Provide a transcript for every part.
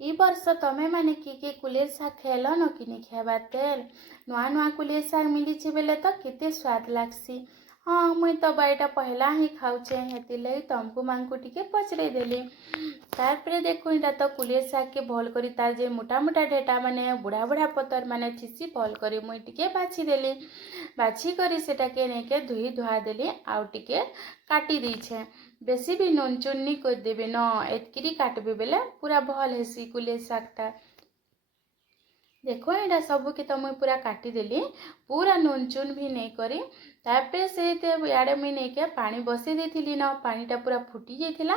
ई वर्ष तमे माने किए कुलेर शाग खेल न कि नहीं खेबार तेल नुआ नुआ कुलेर शाग मिली बेले तो केते स्वाद लागसी। हाँ मुई तो बाईटा पहला ही खाऊचे हेती लगी तमको मांको टिके पचरे देली। तारपरे देखो इटा तो कुलेर शाग के भल करी तार जे मोटा मोटा डेटा माने बुढ़ा बुढ़ा पतर माने थिसी भल करी मुई टिके बाछि देली। बाछि करी सेटा के नेके धुई धुआ देली आउ टिके काटी दीछे। बेसी भी नून चुन्नी कर देबे न एतकिरी काटबे बेले पूरा भल हेसी कुलेर शागटा। देखो यहाँ सबू के तो मुई पूरा काटी देली पूरा नून चुन भी नहीं करी। तापर से इे मुई नहीं के पानी बसई देथिली न पानीटा पूरा फुटी जाइथिला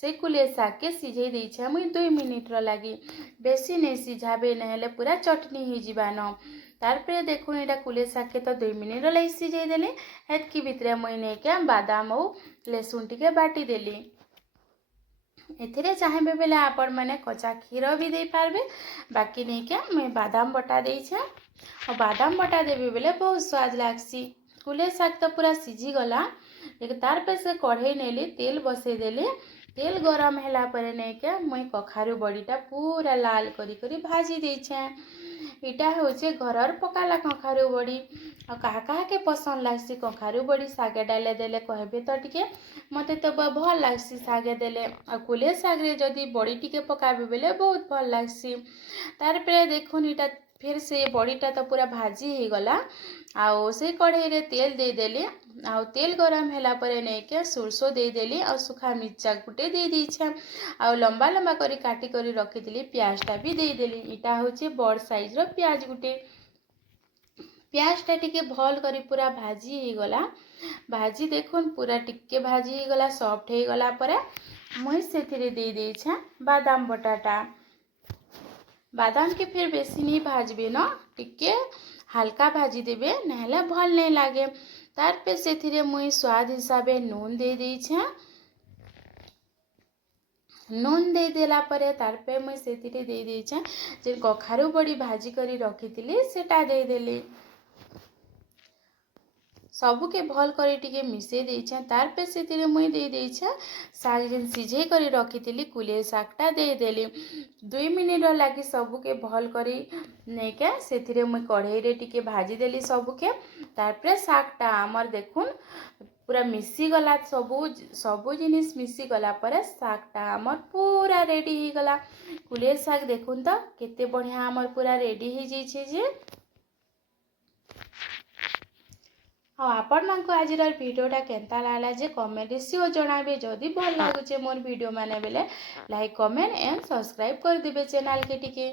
से कुलेर शाग के सिझे देइछे मुई 2 मिनिट लगी बेसी नहीं सिझाबे नहेले पूरा चटनी ही जीवा न। तारपरे देखो यहाँ कुलेर शाग के तो 2 मिनिट लगी सिझे देली हेतकी भितरे मुई नहीं के बादाम और लहसुन टिके बाटी देली। एथिरे चाहेबे बेले आपण माने कच्चा क्षीर भी दे पारबे बाकी नहीं क्या मैं बादाम बटा देइछे और बादाम बटा देबे बेले बहुत स्वाद लागसी। कुलेर शाग तो पूरा सिझी गला लेकिन तार पे से कढ़ई नेली तेल बसई देली तेल गरम हैला परे नहीं क्या मुई कखारु बड़ीटा पूरा लाल करी करी भाजी देइछे। इटा होचे घरर पकाला कखारु बड़ी और कहा कहा के पसंद लागसी कखारु बड़ी सागे डाले देले कहबे तो टिके मते तो भल लागसी सागे देले और कुलेर शाग रे जदि बड़ी टिके पकाबे बेले बहुत भल लागसी। तार पे देखुन इटा फिर से बड़ीटा तो पूरा भाजी ही गला आउ से कढ़ई रे तेल दे देली आउ तेल गरम हैला परे नहीं के सुरसो दे देली और सुखा मिर्चा गुटे दे दीछे आउ लंबा लंबा करी काटी करी रखी देली प्याजटा भी दे देली। इटा होचे बड़ साइज रो प्याज गुटे प्याजटा टिके भल करी पूरा भाजी ही गला भाजी देखुन पूरा टिके भाजी ही गला सॉफ्ट ही गला परे मुई सेथिरे दे देइछे बादाम बटाटा। बादाम के फिर बेसी नहीं भाजबे न टिके हल्का भाजी देबे नहले भल नहीं लागे। तार पे सेथिरे मुई स्वाद हिसाबे नून दे देइछे नून दे देला परे तार पे मुई सेथिरे दे देइछे जे कखारु बड़ी भाजी करी रखिथिली सेटा दे देली सबू के भल करी टिके मिसे देइछे। तार पे सेथिरे मुई दे देइछे शाग जेन सिझे करी रखिथिली कुलेर शागटा दे देली 2 मिनिट लगी सबू के भल करी नहीं के सेथिरे मुई कढ़ई रे टिके भाजी देली सबू के। तार पे शागटा आमर देखुन पूरा मिसी गला सबू जिनिस मिसी गला परे शागटा आमर पूरा रेडी ही गला। कुलेर शाग देखुन तो केते बढ़िया आमर पूरा रेडी ही जाइछे जे आपण मानक आज भिडियोटा केनता लागला जे कमेंट रे जणाबे जदि भल लागुचे मोर वीडियो माने बेले लाइक कमेंट एंड सब्सक्राइब कर देबे चैनल के टिके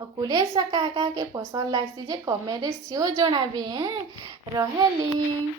और कुलेर शाग का के पसंद लागसी जे कमेंट रे जणाबे रहेली।